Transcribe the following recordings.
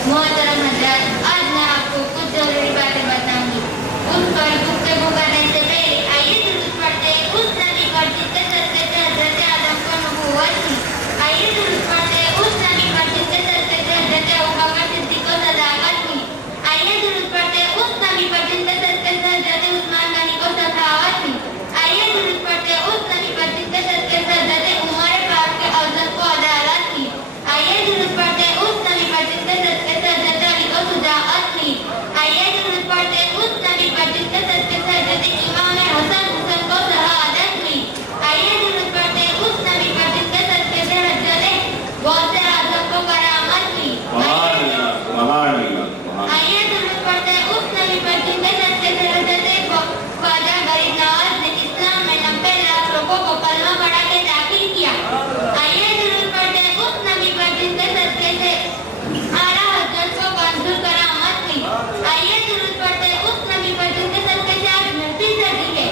मोहतरम हजरात, आज मैं आपको कुछ जरूरी बातें बताऊंगी। उस पर गुफ्तगू करने से पहले आइए दुरूद पढ़ते उस नबी पर जिसके सदक़े से हज़रत आदम को नबूवत थी। आइए दुरूद पढ़ते उस नबी पर जिसके सदक़े से हज़रत अबू बकर सिद्दीक़ को सदाकत मिली। आइए दुरूद पढ़ते उस नबी पर जिसके सदक़े से हज़रत उस्मान गनी को सखावत मिली। आइए दुरूद पढ़ते उस नबी पर जिसके सदक़े से हज़रत उमर फारूक के अज़्ज़त को अदालत की। आइए दुरूद पढ़ते उस नबी पर जिसके सदक़े से हज़रत अली को शुजाअत मिली। आइए दुरूद पढ़ते उस नबी पर जिसके सदक़े से हज़रत इमाम हसन हुसैन को शहादत मिली। आइए दुरूद पढ़ते उस नबी पर जिसके सदक़े से हज़रत गौसे आज़म को करामत मिली। आइए दुरूद पढ़ते उस नबी पर जिसके सदक़े से हज़रत ख्वाजा गरीब नवाज ने इस्लाम में 90 लाख लोगों को कलमा पढ़ा के दाखिल किया। आइए दुरूद पढ़ते उस नबी पर जिसके सदक़े से आला हज़रत को मंजूर करामत मिली। आइए दुरूद पढ़ते उस नबी पर जिसके सदक़े से आज महफिल सजी है।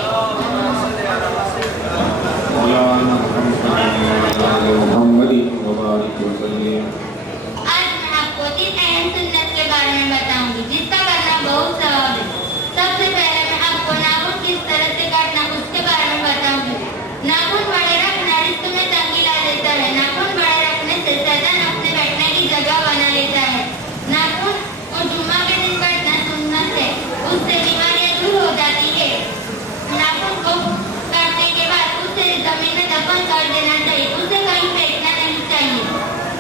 आज मैं आपको 3 अहम सुन्नत के बारे में बताऊंगी जिसका करना बहुत सवाब है। सबसे पहले मैं आपको नाखून किस तरह से काटना उसके बारे में बताऊंगी। नाखून बड़े रखना रिश्त में तंगी ला देता है। नाखून बड़े रखने से शैतान अपने बैठने की जगह बना लेता है। नाखून को जुम्मा के दिन काटना सुन्नत है, उससे बीमारियां दूर हो जाती है। नाखून को काटने के बाद उसे जमीन में दफन कर देना चाहिए। उसे कहीं फेंकना नहीं चाहिए।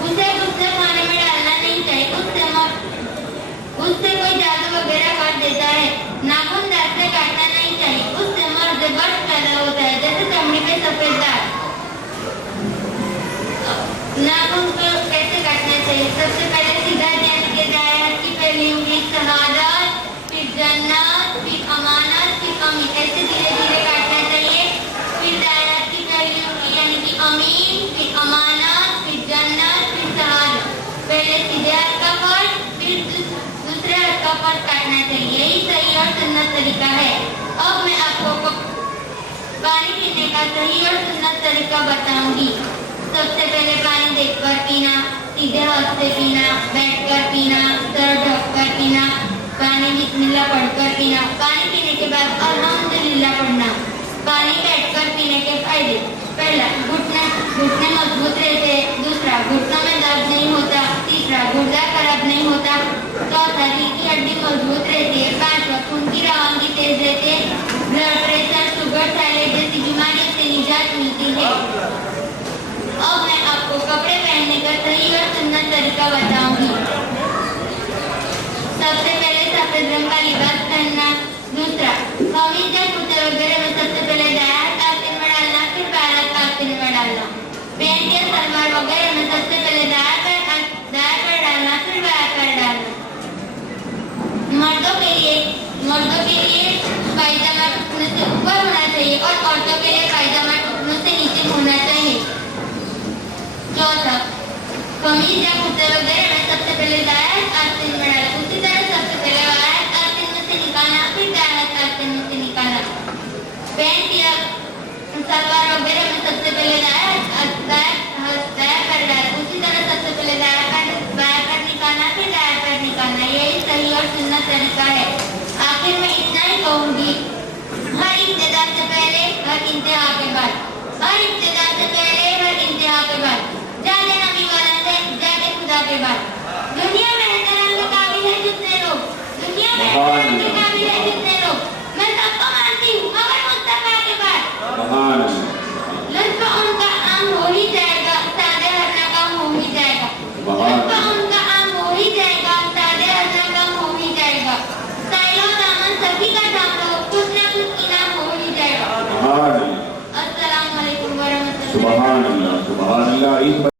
उसे गुस्से खाने में डालना नहीं चाहिए। उससे कोई जादू वगैरह कर देता है। नाखून दांत से काटना नहीं चाहिए, उससे मर्द बर्फ पैदा होता है, जैसे चमड़ी पे सफेद दाग। नाखून को कैसे काटना चाहिए? सबसे पहले सीधा जेब के दाएं हाथ की पहली उंगली शहादत, फिर जन्नत, फिर अमानत, फिर अमीन, ऐसे धीरे धीरे काटना चाहिए। फिर दाएं हाथ की पहली उंगली यानी कि अमीन, फिर अमानत, फिर जन्नत, फिर शहादत। पहले सीधे हाथ का फर्ज, फिर दूसरे हाथ का फर्ज काटना चाहिए। यही सही और सुन्नत तरीका है। अब मैं आपको पानी पीने का सही और सुन्नत तरीका बताऊंगी। सबसे पहले पानी देखकर पीना, सीधे हाथ से पीना, बैठकर पीना, सर ढककर पीना, पानी बिस्मिल्लाह पढ़कर पीना। पानी पीने के बाद अल्हम्दुलिल्लाह पढ़ना। पानी बैठकर पीने के फायदे: पहला, घुटने मजबूत रहते। दूसरा, घुटनों में दर्द नहीं होता। तीसरा, गुर्दा खराब नहीं होता। चौथा, दिल की हड्डी मजबूत रहती है। पांचवा, खून की रवानगी तेज रहती है। ब्लड प्रेशर, शुगर, थायराइड जैसी बीमारियों से निजात मिलती है। अब मैं आपको कपड़े पहनने का सही और सुन्नत तरीका बताऊंगी। सबसे पहले सफेद रंग का लिबास पहनना। दूसरा, कमीज या कुर्ते वगैरह में सबसे पहले दायां हाथ आस्तीन में डालना, फिर बायां हाथ आस्तीन में डालना। पैंट या सलवार वगैरह में सबसे पहले दायां पैर डालना, फिर बायां पैर डालना। मर्दों के लिए पायजामा टुकड़ों से ऊपर होना चाहिए और औरतों के लिए पायजामा टुकड़ों से नीचे होना चाहिए। चौथा, कमीज या कुर्ते वगैरह में सबसे पहले दायां हाथ आस्तीन में डालना, उसी तरह सबसे पहले बायां हाथ आस्तीन में से निकालना, फिर दायां हाथ आस्तीन में से निकालना। पैंट या सलवार वगैरह में सबसे पहले दायां पैर डालना, उसी तरह सबसे पहले बायां पैर निकालना, फिर दायां पैर निकालना। यही सही और सुन्नत तरीका है। आखिर में इतना ही कहूंगी, हर इब्तिदा से पहले, हर इंतहा के बाद। हर इब्तिदा से पहले, हर इंतहा के बाद। जाने नबी वाला से जाने खुदा के बाद। दुनिया में एहतराम के काबिल है जितने लोग, दुनिया में एहतराम के काबिल है जितने लोग, मैं सबको मानती हूँ मगर मुस्तफा के बाद। लुत्फ उनका आम हो ही जाएगा, सादे हरना काम हो ही जाएगा। लुत्फ उनका आम हो ही जाएगा, सादे हरना काम हो ही जाएगा। साइलो दामन सभी का दाम लो, कुछ न कुछ इनाम हो ही जाएगा। अस्सलाम वालेकुम वरहमतुल्लाह। सुभान अल्लाह, सुभान अल्लाह।